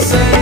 say.